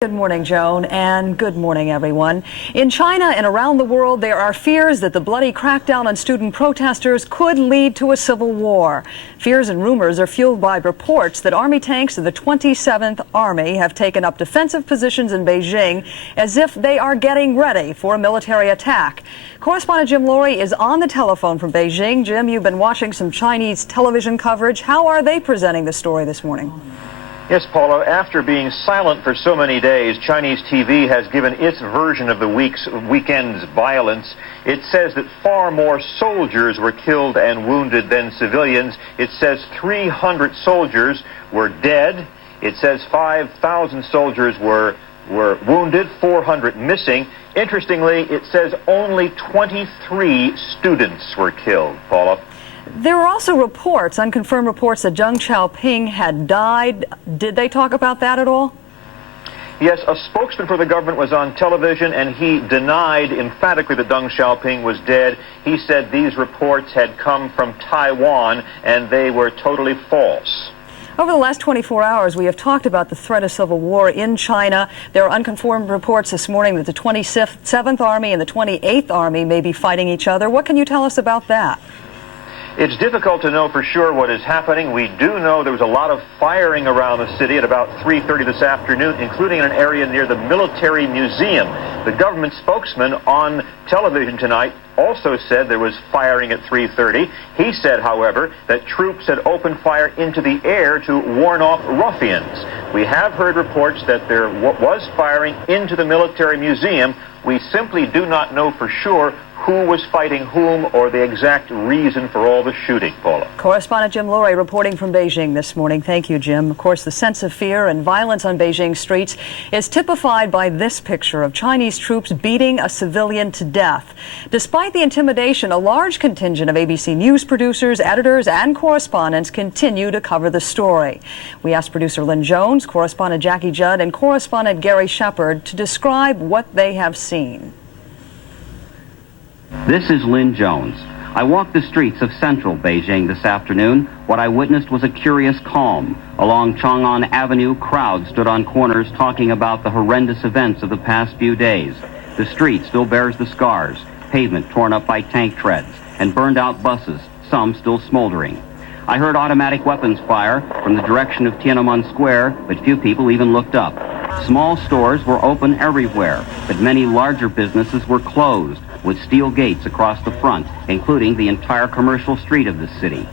Good morning, Joan, and good morning, everyone. In China and around the world, there are fears that the bloody crackdown on student protesters could lead to a civil war. Fears and rumors are fueled by reports that Army tanks of the 27th Army have taken up defensive positions in Beijing as if they are getting ready for a military attack. Correspondent Jim Laurie is on the telephone from Beijing. Jim, you've been watching some Chinese television coverage. How are they presenting the story this morning? Yes, Paula, after being silent for so many days, Chinese TV has given its version of the weekend's violence. It says that far more soldiers were killed and wounded than civilians. It says 300 soldiers were dead. It says 5,000 soldiers were wounded, 400 missing. Interestingly, it says only 23 students were killed, Paula. There were also reports, unconfirmed reports, that Deng Xiaoping had died. Did they talk about that at all? Yes, a spokesman for the government was on television, and he denied emphatically that Deng Xiaoping was dead. He said these reports had come from Taiwan, and they were totally false. Over the last 24 hours, we have talked about the threat of civil war in China. There are unconfirmed reports this morning that the 27th Army and the 28th Army may be fighting each other. What can you tell us about that? It's difficult to know for sure what is happening. We do know there was a lot of firing around the city at about 3:30 this afternoon, including in an area near the military museum. The government spokesman on television tonight also said there was firing at 3:30. He said, however, that troops had opened fire into the air to warn off ruffians. We have heard reports that there was firing into the military museum. We simply do not know for sure who was fighting whom or the exact reason for all the shooting, Paula. Correspondent Jim Laurie reporting from Beijing this morning. Thank you, Jim. Of course, the sense of fear and violence on Beijing streets is typified by this picture of Chinese troops beating a civilian to death. Despite the intimidation, a large contingent of ABC News producers, editors, and correspondents continue to cover the story. We asked producer Lynn Jones, correspondent Jackie Judd, and correspondent Gary Shepard to describe what they have seen. This is Lynn Jones. I walked the streets of central Beijing this afternoon. What I witnessed was a curious calm. Along Chang'an Avenue, crowds stood on corners talking about the horrendous events of the past few days. The street still bears the scars, pavement torn up by tank treads, and burned out buses, some still smoldering. I heard automatic weapons fire from the direction of Tiananmen Square, but few people even looked up. Small stores were open everywhere, but many larger businesses were closed, with steel gates across the front, including the entire commercial street of the city.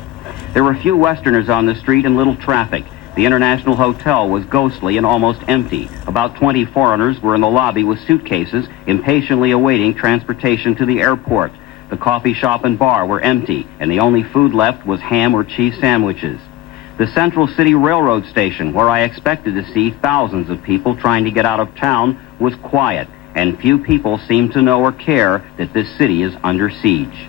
There were few Westerners on the street and little traffic. The International Hotel was ghostly and almost empty. About 20 foreigners were in the lobby with suitcases, impatiently awaiting transportation to the airport. The coffee shop and bar were empty, and the only food left was ham or cheese sandwiches. The Central City Railroad Station, where I expected to see thousands of people trying to get out of town, was quiet, and few people seem to know or care that this city is under siege.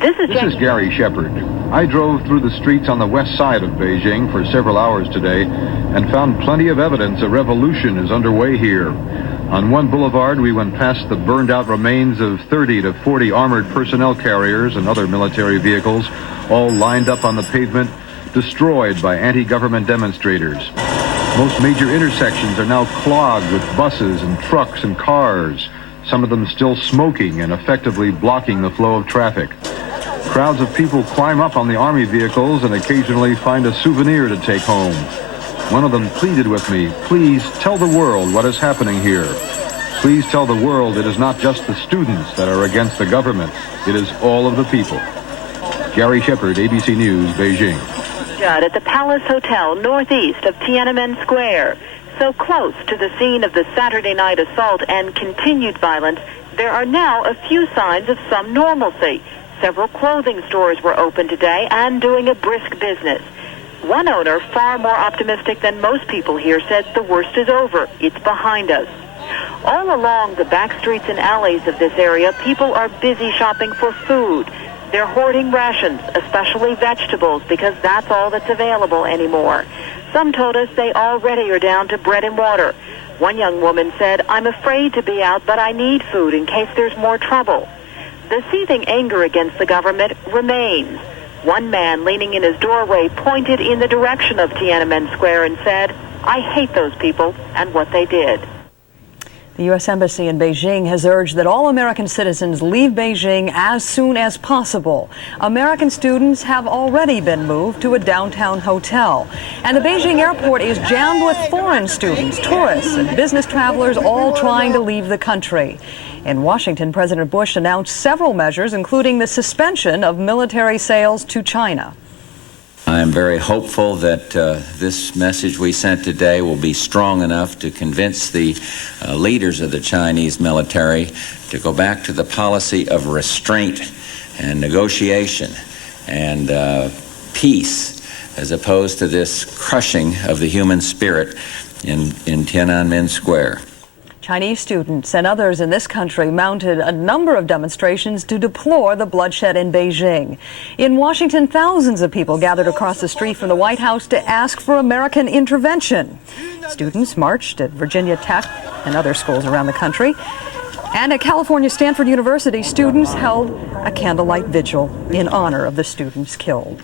This is Gary Shepard. I drove through the streets on the west side of Beijing for several hours today and found plenty of evidence a revolution is underway here. On one boulevard, we went past the burned-out remains of 30 to 40 armored personnel carriers and other military vehicles, all lined up on the pavement, destroyed by anti-government demonstrators. Most major intersections are now clogged with buses and trucks and cars, some of them still smoking and effectively blocking the flow of traffic. Crowds of people climb up on the army vehicles and occasionally find a souvenir to take home. One of them pleaded with me, "Please tell the world what is happening here. Please tell the world it is not just the students that are against the government. It is all of the people." Gary Shepard, ABC News, Beijing. At the Palace Hotel northeast of Tiananmen Square. So close to the scene of the Saturday night assault and continued violence, there are now a few signs of some normalcy. Several clothing stores were open today and doing a brisk business. One owner, far more optimistic than most people here, said the worst is over. It's behind us. All along the back streets and alleys of this area, people are busy shopping for food. They're hoarding rations, especially vegetables, because that's all that's available anymore. Some told us they already are down to bread and water. One young woman said, "I'm afraid to be out, but I need food in case there's more trouble." The seething anger against the government remains. One man leaning in his doorway pointed in the direction of Tiananmen Square and said, "I hate those people and what they did." The U.S. Embassy in Beijing has urged that all American citizens leave Beijing as soon as possible. American students have already been moved to a downtown hotel. And the Beijing airport is jammed with foreign students, tourists, and business travelers all trying to leave the country. In Washington, President Bush announced several measures, including the suspension of military sales to China. I am very hopeful that this message we sent today will be strong enough to convince the leaders of the Chinese military to go back to the policy of restraint and negotiation and peace, as opposed to this crushing of the human spirit in Tiananmen Square. Chinese students and others in this country mounted a number of demonstrations to deplore the bloodshed in Beijing. In Washington, thousands of people gathered across the street from the White House to ask for American intervention. Students marched at Virginia Tech and other schools around the country. And at California Stanford University, students held a candlelight vigil in honor of the students killed.